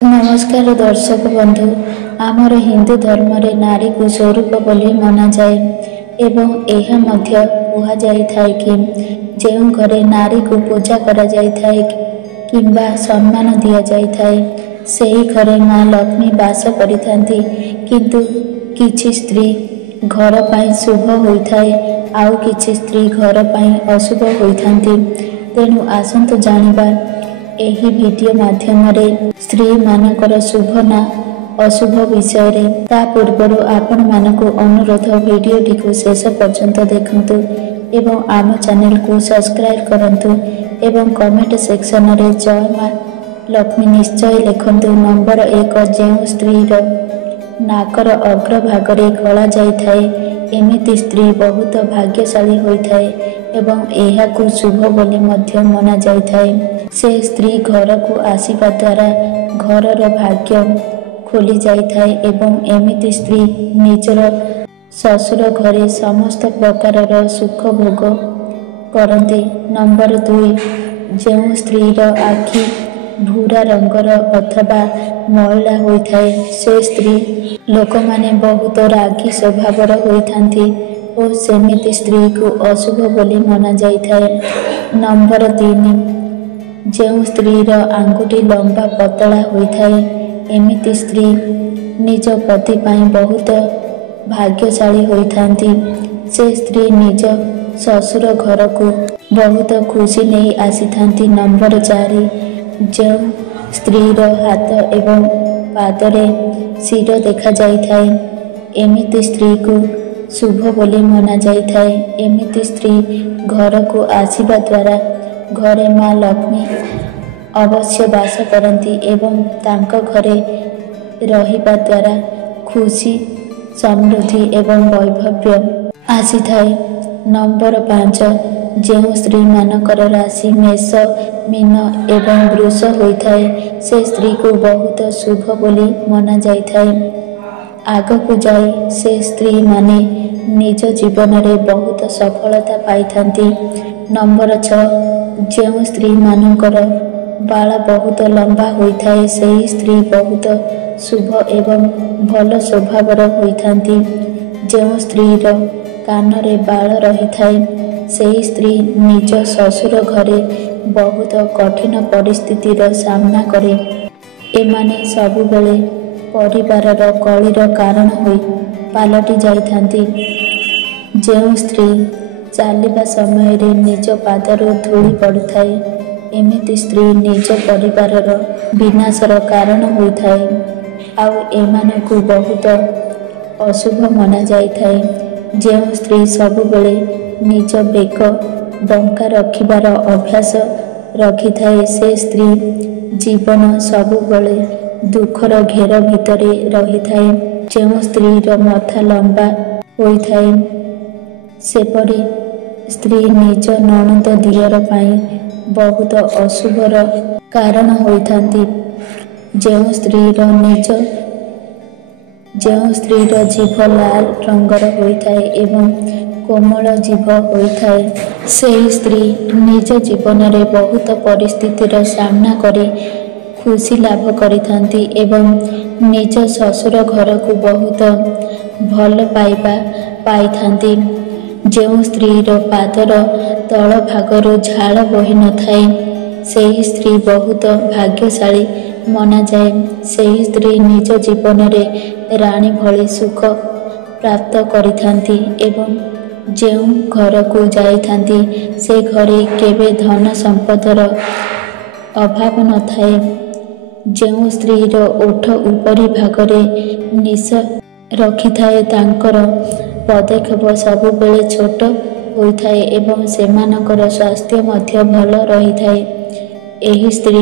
नमस्कार दर्शक बंधु आमर हिंदू धर्म रे नारी को स्वरूप बोली मना जाए एवं यह मध्य कहा जाइथाय कि जेउ घरे नारी को पूजा करा जाइथाय किंबा सम्मान दिया जाइथाय सेही घरे माँ लक्ष्मी वास करिथांती किंतु किछि स्त्री घर पाई शुभ होइथाय आउ किछि स्त्री घर पाई अशुभ होइथांती। तेणु आसंतु जानिबा एही वीडियो माध्यम रे स्त्री मानकर शुभ ना अशुभ विषय रे। ता पूर्व आपण मानकु अनुरोध वीडियोटी को शेष पर्यंत देखंतु एवं आम चैनल को सब्सक्राइब करंतु एवं कमेंट सेक्शन रे जय मां लक्ष्मी निश्चय लिखंतु। नंबर 1 जेउ स्त्री रो नाकर अग्रभागरे कला जाइथाय एमिति स्त्री बहुत भाग्यशाली होइथाय एवं एहाकु शुभ बोली मध्य मना जाइथाय। से स्त्री घर को आसीबा द्वारा घरर भाग्य खोली जाइथाय एवं एमिति स्त्री निजर ससुर घरे समस्त प्रकारर सुख भोग करती। नंबर 2 जेउ स्त्रीर आखि भूरा रंगर अथवा मयला होइथाय से स्त्री लोक माने बहुत रागी स्वभावर होइथांती और सेमिति स्त्री को अशुभ बोली मना जाइथाय। नंबर 3 जेउ स्त्रीर आंगुठी लंबा पतला होइथाय एमिति स्त्री निज पति पाई बहुत भाग्यशाली होइथांती। से स्त्री निज ससुर घर को बहुत खुशी नहीं आसीथांती। नंबर 4 जेउ स्त्रीर हाथ एवं पादरे सिर देखा जाइथाय एमिति स्त्री को शुभ बोली मना जाइथाय। एमिति स्त्री घर को आसीबा द्वारा घरे माँ लक्ष्मी अवश्य वास करती एवं तांको घरे रहिबा द्वारा खुशी समृद्धि एवं वैभव्य आसीथाय। नंबर 5 जेउ स्त्री मानकर राशि मेष मीन एवं वृष होइथाय से स्त्री को बहुत शुभ बोली मना जाइथाय। आगकु जाई से स्त्री माने निज जीवन रे बहुत सफलता पाइथांती। नंबर 6 जेउ स्त्री मानकर बाल बहुत लंबा होइथाय सेही स्त्री बहुत शुभ एवं भल स्वभावर होइथांती। जेउ स्त्रीर कान रे बाल रहिथाय सेही स्त्री निज ससुर घरे बहुत कठिन परिस्थितिर सामना करे। एमाने सबुबेले परिवारर कलिर कारण होई पालटी जाइथांती। जेउ स्त्री चालिबा समय रे निज पादरू धूଳି पड़ुथाय एमिति स्त्री निज परिवारर विनाशर कारण होइथाय आउ एमानकु बहुत अशुभ मना जाइथाय। जेउ स्त्री सबुबेले निज बेक बंका रखिबार अभ्यास रखिथाय से स्त्री जीवन सबुबेले दुखर घेर भितरे रहिथाय। जेउ स्त्रीर मथा लंबा होइथाय सेपरि स्त्री निज ननद दियर पाई बहुत अशुभर कारण होइथांती। जेउ स्त्रीर जीभ लाल रंगर होइथाय एवं कोमल जीभ होइथाय सेही स्त्री निज जीवन रे बहुत परिस्थितिर सामना करी खुशी लाभ करिथांती एवं निज ससुर घर को बहुत भल पाइबा पाइथांती। जेउ स्त्रीर पादर तल भागरू झाल बहि नथाय सेही स्त्री बहुत भाग्यशाली मना जाए। सेही स्त्री निज जीवन रे रानी भली सुख प्राप्त करिथांती एवं जेउ घर को जाइथांती से घरे केबे धन संपदर अभाव नथाय। जेउ स्त्रीर ओठ उपरी भागरे निश रखिथाय तांकर पदक्षेप सबुबेले छोट होइथाय एवं सेमानकर स्वास्थ्य मध्य भल रहिथाय। एही स्त्री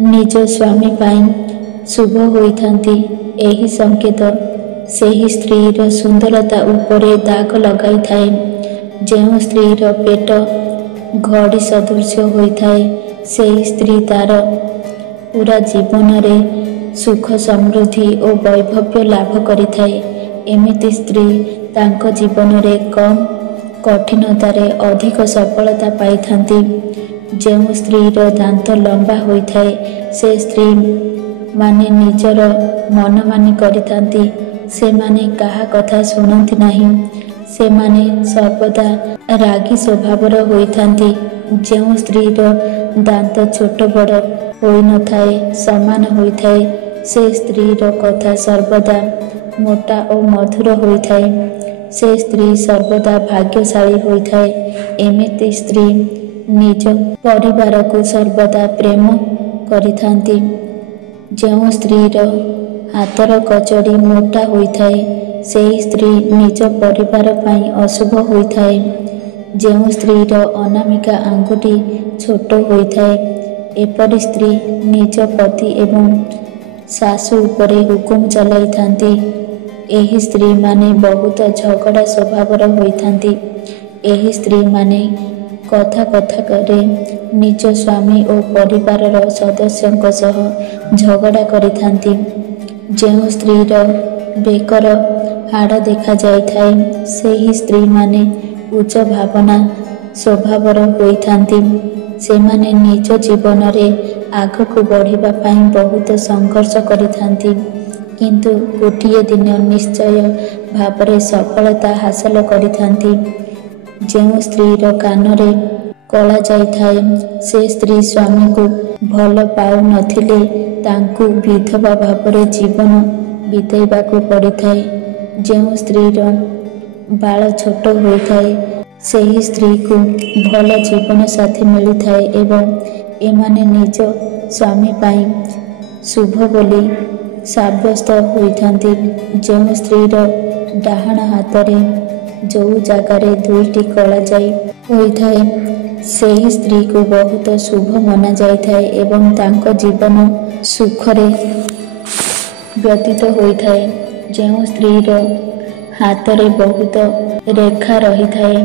निज स्वामी पाई शुभ होइथांती। एही संकेत सेही स्त्रीर सुंदरता उपरे दाग लगाइथाय। जेउ स्त्रीर पेट घड़ी सदृश होइथाय सेही स्त्री तार पूरा जीवन रे सुख समृद्धि और वैभव्य लाभ करिथाय। एमिति स्त्री तांको जीवन रे कम कठिनतारे अधिक सफलता पाइथांती। जेउ स्त्रीर दांत लंबा होइथाय से स्त्री ମାନେ ନିଜର ମନମାନି କରିଥାନ୍ତି। ସେମାନେ କାହା କଥା ଶୁଣନ୍ତି ନାହିଁ। ସେମାନେ ସର୍ବଦା ରାଗୀ ସ୍ୱଭାବର ହୋଇଥାନ୍ତି। ଯେଉଁ ସ୍ତ୍ରୀର ଦାନ୍ତ ଛୋଟ ବଡ଼ ହୋଇନଥାଏ, ସମାନ ହୋଇଥାଏ, ସେ ସ୍ତ୍ରୀର କଥା ସର୍ବଦା ମୋଟା ଓ ମଧୁର ହୋଇଥାଏ। ସେ ସ୍ତ୍ରୀ ସର୍ବଦା ଭାଗ୍ୟଶାଳୀ ହୋଇଥାଏ। ଏମିତି ସ୍ତ୍ରୀ ନିଜ ପରିବାରକୁ ସର୍ବଦା ପ୍ରେମ କରିଥାନ୍ତି। ଯେଉଁ ସ୍ତ୍ରୀର ହାତର କଚଡ଼ି ମୋଟା ହୋଇଥାଏ, ସେହି ସ୍ତ୍ରୀ ନିଜ ପରିବାର ପାଇଁ ଅଶୁଭ ହୋଇଥାଏ। ଯେଉଁ ସ୍ତ୍ରୀର ଅନାମିକା ଆଙ୍ଗୁଠି ଛୋଟ ହୋଇଥାଏ, ଏପରି ସ୍ତ୍ରୀ ନିଜ ପତି ଏବଂ ଶାଶୁ ଉପରେ ହୁକୁମ ଚଲାଇଥାନ୍ତି। ଏହି ସ୍ତ୍ରୀମାନେ ବହୁତ ଝଗଡ଼ା ସ୍ୱଭାବର ହୋଇଥାନ୍ତି। ଏହି ସ୍ତ୍ରୀମାନେ କଥା କଥାକରେ ନିଜ ସ୍ୱାମୀ ଓ ପରିବାରର ସଦସ୍ୟଙ୍କ ସହ ଝଗଡ଼ା କରିଥାନ୍ତି। ଯେଉଁ ସ୍ତ୍ରୀର ବେକର ହାଡ଼ ଦେଖାଯାଇଥାଏ, ସେହି ସ୍ତ୍ରୀମାନେ ଉଚ୍ଚ ଭାବନା ସ୍ୱଭାବର ହୋଇଥାନ୍ତି। ସେମାନେ ନିଜ ଜୀବନରେ ଆଗକୁ ବଢ଼ିବା ପାଇଁ ବହୁତ ସଂଘର୍ଷ କରିଥାନ୍ତି, କିନ୍ତୁ ଗୋଟିଏ ଦିନ ନିଶ୍ଚୟ ଭାବରେ ସଫଳତା ହାସଲ କରିଥାନ୍ତି। ଯେଉଁ ସ୍ତ୍ରୀର କାନରେ କଳା ଯାଇଥାଏ, ସେ ସ୍ତ୍ରୀ ସ୍ୱାମୀକୁ ଭଲ ପାଉନଥିଲେ ତାଙ୍କୁ ବିଧବା ଭାବରେ ଜୀବନ ବିତାଇବାକୁ ପଡ଼ିଥାଏ। ଯେଉଁ ସ୍ତ୍ରୀର ବାଳ ଛୋଟ ହୋଇଥାଏ, ସେହି ସ୍ତ୍ରୀକୁ ଭଲ ଜୀବନସାଥୀ ମିଳିଥାଏ ଏବଂ ଏମାନେ ନିଜ ସ୍ୱାମୀ ପାଇଁ ଶୁଭ ବୋଲି ସାବ୍ୟସ୍ତ ହୋଇଥାନ୍ତି। ଯେଉଁ ସ୍ତ୍ରୀର ଡାହାଣ ହାତରେ ଯେଉଁ ଜାଗାରେ ଦୁଇଟି କଳା ଯାଇ ହୋଇଥାଏ, ସେହି ସ୍ତ୍ରୀକୁ ବହୁତ ଶୁଭ ମନାଯାଇଥାଏ ଏବଂ ତାଙ୍କ ଜୀବନ ସୁଖରେ ବ୍ୟତୀତ ହୋଇଥାଏ। ଯେଉଁ ସ୍ତ୍ରୀର ହାତରେ ବହୁତ ରେଖା ରହିଥାଏ,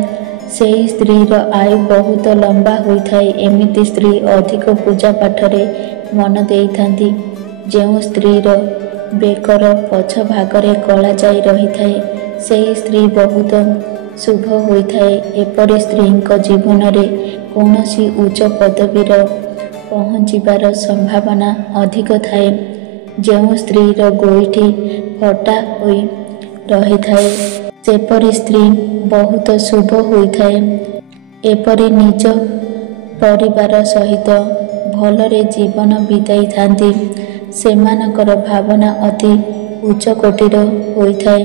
ସେହି ସ୍ତ୍ରୀର ଆୟୁ ବହୁତ ଲମ୍ବା ହୋଇଥାଏ। ଏମିତି ସ୍ତ୍ରୀ ଅଧିକ ପୂଜା ପାଠରେ ମନ ଦେଇଥାନ୍ତି। ଯେଉଁ ସ୍ତ୍ରୀର ବେକର ପଛ ଭାଗରେ କଳା ଯାଇ ରହିଥାଏ, ସେହି ସ୍ତ୍ରୀ ବହୁତ ଶୁଭ ହୋଇଥାଏ। ଏପରି ସ୍ତ୍ରୀଙ୍କ ଜୀବନରେ କୌଣସି ଉଚ୍ଚ ପଦବୀର ପହଞ୍ଚିବାର ସମ୍ଭାବନା ଅଧିକ ଥାଏ। ଯେଉଁ ସ୍ତ୍ରୀର ଗୋଇଠି ଫଟା ହୋଇ ରହିଥାଏ, ସେପରି ସ୍ତ୍ରୀ ବହୁତ ଶୁଭ ହୋଇଥାଏ। ଏପରି ନିଜ ପରିବାର ସହିତ ଭଲରେ ଜୀବନ ବିତାଇଥାନ୍ତି। ସେମାନଙ୍କର ଭାବନା ଅତି ଉଚ୍ଚ କୋଟିର ହୋଇଥାଏ।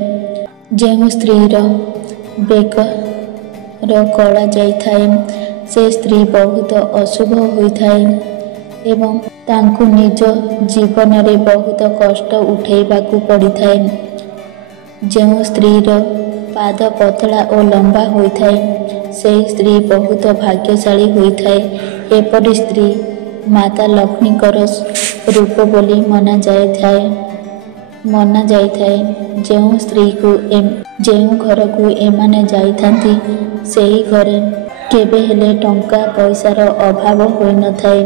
ଯେଉଁ ସ୍ତ୍ରୀର ବେକର କଳା ଯାଇଥାଏ, ସେ ସ୍ତ୍ରୀ ବହୁତ ଅଶୁଭ ହୋଇଥାଏ ଏବଂ ତାଙ୍କୁ ନିଜ ଜୀବନରେ ବହୁତ କଷ୍ଟ ଉଠାଇବାକୁ ପଡ଼ିଥାଏ। ଯେଉଁ ସ୍ତ୍ରୀର ପାଦ ପତଳା ଓ ଲମ୍ବା ହୋଇଥାଏ, ସେହି ସ୍ତ୍ରୀ ବହୁତ ଭାଗ୍ୟଶାଳୀ ହୋଇଥାଏ। ଏପରି ସ୍ତ୍ରୀ ମାତା ଲକ୍ଷ୍ମୀଙ୍କର ରୂପ ବୋଲି ମନାଯାଇଥାଏ। ଯେଉଁ ସ୍ତ୍ରୀକୁ ଯେଉଁ ଘରକୁ ଏମାନେ ଯାଇଥାନ୍ତି, ସେହି ଘରେ କେବେ ହେଲେ ଟଙ୍କା ପଇସାର ଅଭାବ ହୋଇନଥାଏ।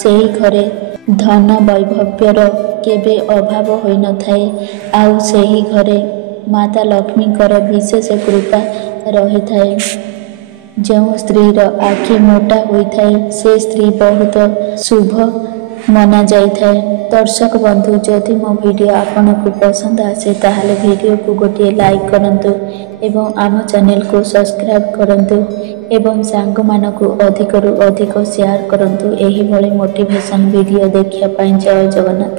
ସେହି ଘରେ ଧନ ବୈଭବ୍ୟର କେବେ ଅଭାବ ହୋଇନଥାଏ। ଆଉ ସେହି ଘରେ ମାତା ଲକ୍ଷ୍ମୀଙ୍କର ବିଶେଷ କୃପା ରହିଥାଏ। ଯେଉଁ ସ୍ତ୍ରୀର ଆଖି ମୋଟା ହୋଇଥାଏ, ସେ ସ୍ତ୍ରୀ ବହୁତ ଶୁଭ ମନାଯାଇଥାଏ। ଦର୍ଶକ ବନ୍ଧୁ, ଯଦି ମୋ ଭିଡ଼ିଓ ଆପଣଙ୍କୁ ପସନ୍ଦ ଆସେ ତାହେଲେ ଭିଡ଼ିଓକୁ ଗୋଟିଏ ଲାଇକ୍ କରନ୍ତୁ ଏବଂ ଆମ ଚ୍ୟାନେଲକୁ ସବସ୍କ୍ରାଇବ୍ କରନ୍ତୁ ଏବଂ ସାଙ୍ଗମାନଙ୍କୁ ଅଧିକରୁ ଅଧିକ ସେୟାର କରନ୍ତୁ। ଏହିଭଳି ମୋଟିଭେସନ୍ ଭିଡ଼ିଓ ଦେଖିବା ପାଇଁ ଜୟ ଜଗନ୍ନାଥ।